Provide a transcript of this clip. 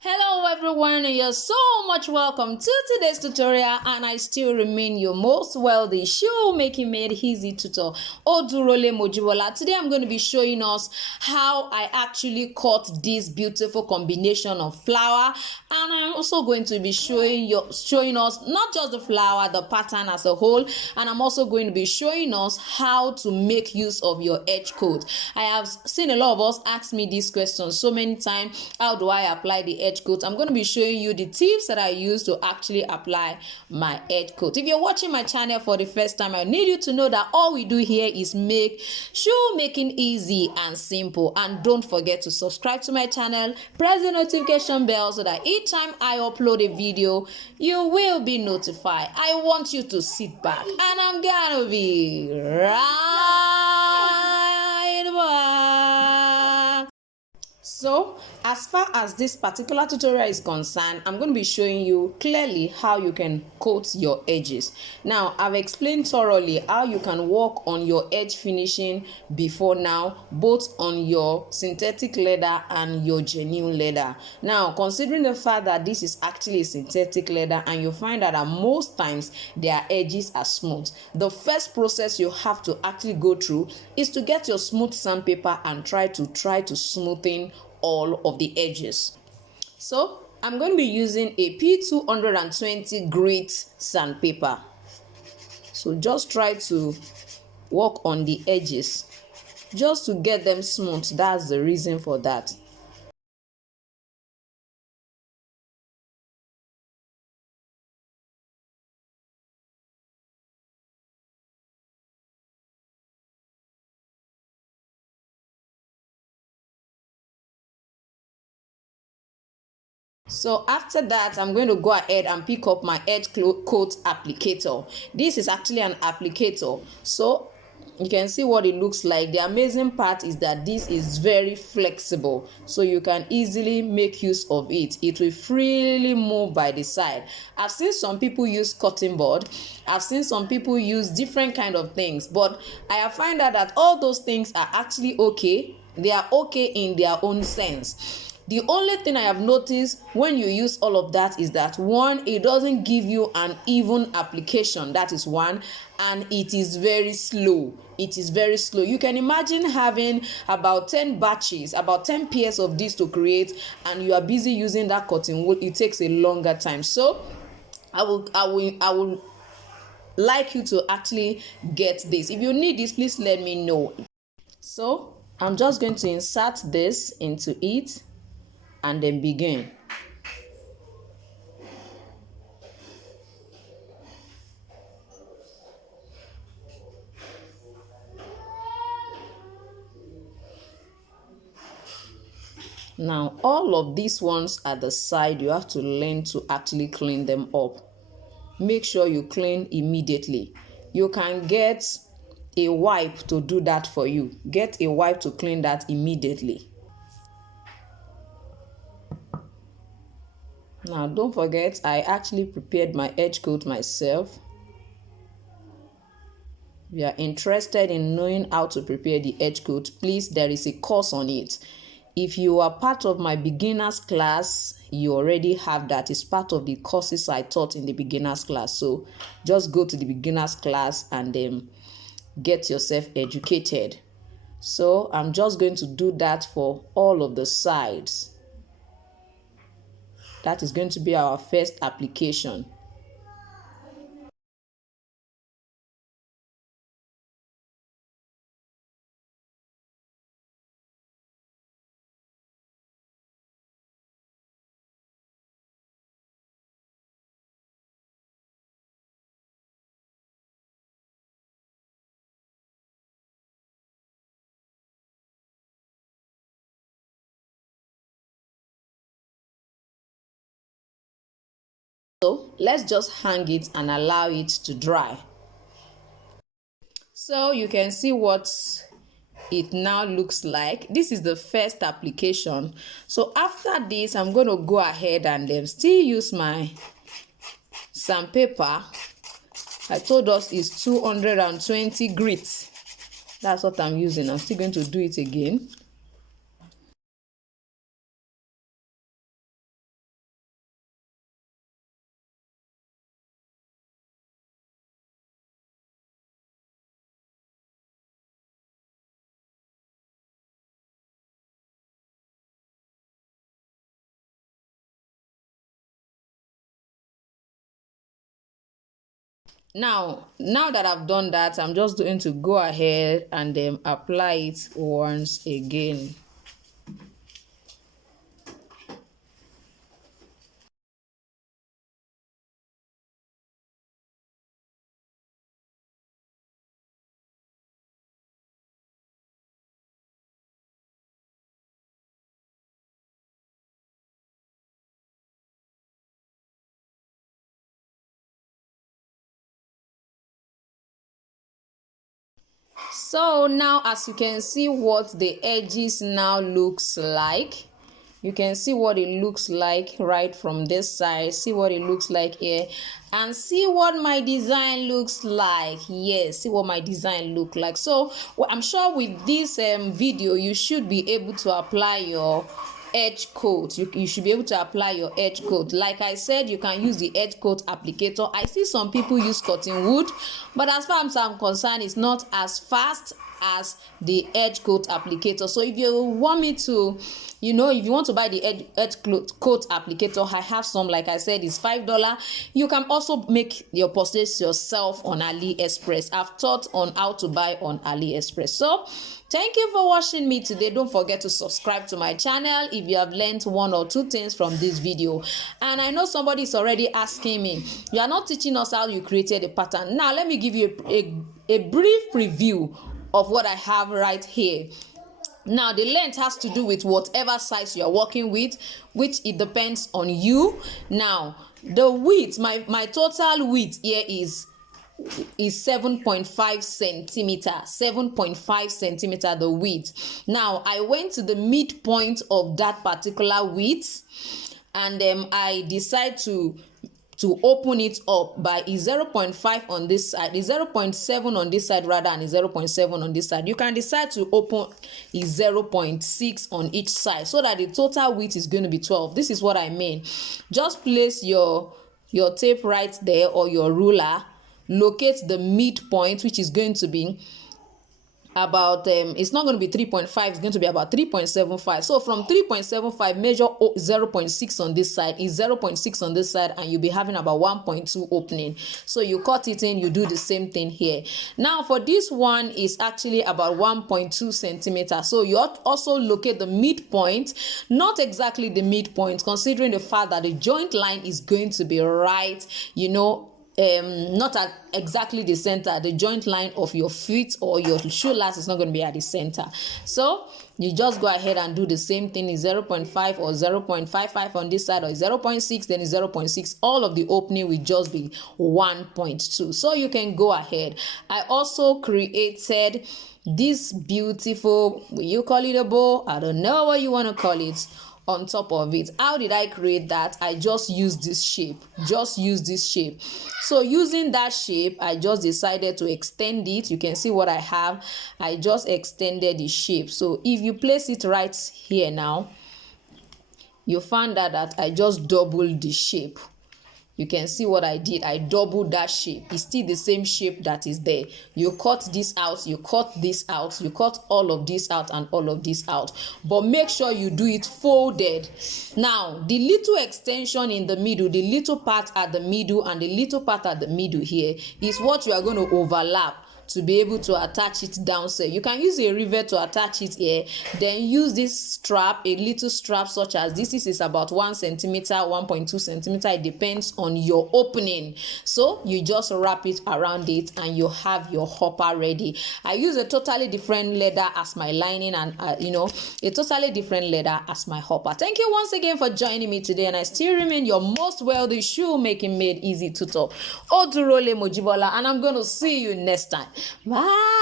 Hello everyone, and you're so much welcome to today's tutorial, and I still remain your most wealthy shoemaking made easy tutor Odurole Mojibola. Today I'm going to be showing us how I actually cut this beautiful combination of flower, and I'm also going to be showing us not just the flower, the pattern as a whole, and I'm also going to be showing us how to make use of your edge coat. I have seen a lot of us ask me this question so many times: how do I apply the edge coat? I'm going to be showing you the tips that I use to actually apply my edge coat. If you're watching my channel for the first time, I need you to know that all we do here is make shoemaking easy and simple. And don't forget to subscribe to my channel, press the notification bell so that each time I upload a video, you will be notified. I want you to sit back, and I'm gonna be right back. So, as far as this particular tutorial is concerned, I'm going to be showing you clearly how you can coat your edges. Now, I've explained thoroughly how you can work on your edge finishing before now, both on your synthetic leather and your genuine leather. Now, considering the fact that this is actually a synthetic leather and you find that at most times their edges are smooth, the first process you have to actually go through is to get your smooth sandpaper and try to smoothen all of the edges. So I'm going to be using a P220 grit sandpaper. So just try to work on the edges just to get them smooth. That's the reason for that. So after that, I'm going to go ahead and pick up my edge coat applicator. This is actually an applicator, so you can see what it looks like. The amazing part is that this is very flexible, so you can easily make use of it. It will freely move by the side. I've seen some people use cotton board, I've seen some people use different kind of things, but I have found out that all those things are actually okay. They are okay in their own sense. The only thing I have noticed when you use all of that is that, one, it doesn't give you an even application. That is one. And it is very slow. It is very slow. You can imagine having about 10 batches, about 10 pairs of this to create, and you are busy using that cotton wool. It takes a longer time. So I will like you to actually get this. If you need this, please let me know. So I'm just going to insert this into it and then begin. Now, all of these ones at the side, you have to learn to actually clean them up. Make sure you clean immediately. You can get a wipe to do that for you. Get a wipe to clean that immediately. Now, don't forget, I actually prepared my edge coat myself. If you are interested in knowing how to prepare the edge coat, please, there is a course on it. If you are part of my beginners class, you already have that. It's part of the courses I taught in the beginners class. So just go to the beginners class and then get yourself educated. So I'm just going to do that for all of the sides. That is going to be our first application. So let's just hang it and allow it to dry. So you can see what it now looks like. This is the first application. So after this, I'm going to go ahead and then still use my sandpaper. I told us it's 220 grit. That's what I'm using. I'm still going to do it again. Now that I've done that, I'm just going to go ahead and then apply it once again. So now, as you can see what the edges now looks like, you can see what it looks like right from this side. See what it looks like here, and see what my design looks like. Yes, see what my design look like. So I'm sure with this video you should be able to apply your edge coat. You should be able to apply your edge coat. Like I said, you can use the edge coat applicator. I see some people use cotton wood, but as far as I'm concerned, it's not as fast as the edge coat applicator. So if you want me to, if you want to buy the edge coat applicator, I have some. Like I said, it's $5. You can also make your purchase yourself on AliExpress. I've taught on how to buy on AliExpress. So thank you for watching me today. Don't forget to subscribe to my channel if you have learned one or two things from this video. And I know somebody is already asking me, you are not teaching us how you created a pattern. Now let me give you a brief preview of what I have right here. Now the length has to do with whatever size you are working with, which it depends on you. Now the width, my total width here is 7.5 centimeter. 7.5 centimeter the width. Now I went to the midpoint of that particular width, and I decide to open it up by 0.5 on this side, 0.7 on this side rather, and 0.7 on this side. You can decide to open 0.6 on each side so that the total width is going to be 12. This is what I mean. Just place your tape right there, or your ruler. Locate the midpoint, which is going to be about it's not going to be 3.5, it's going to be about 3.75. so from 3.75, measure 0.6 on this side, is 0.6 on this side, and you'll be having about 1.2 opening. So you cut it in, you do the same thing here. Now for this one is actually about 1.2 centimeters. So you also locate the midpoint, not exactly the midpoint, considering the fact that the joint line is going to be right, not at exactly the center. The joint line of your feet or your shoe last is not going to be at the center. So you just go ahead and do the same thing. Is 0.5 or 0.55 on this side, or 0.6, then is 0.6. All of the opening will just be 1.2. So you can go ahead. I also created this beautiful, you call it a bow, I don't know what you want to call it, on top of it. How did I create that? I just used this shape. So using that shape, I just decided to extend it. You can see what I have. I just extended the shape. So if you place it right here now, you find that I just doubled the shape. You can see what I did. I doubled that shape. It's still the same shape that is there. You cut this out, you cut this out, you cut all of this out and all of this out. But make sure you do it folded. Now, the little extension in the middle, the little part at the middle and the little part at the middle here is what you are going to overlap to be able to attach it down. So you can use a rivet to attach it here, then use this strap, a little strap such as this. This is about 1 centimeter, 1.2 centimeter. It depends on your opening. So you just wrap it around it and you have your hopper ready. I use a totally different leather as my lining, and a totally different leather as my hopper. Thank you once again for joining me today, and I still remain your most wealthy shoemaking made easy tutor, Odurole Mojibola, and I'm going to see you next time. Bye.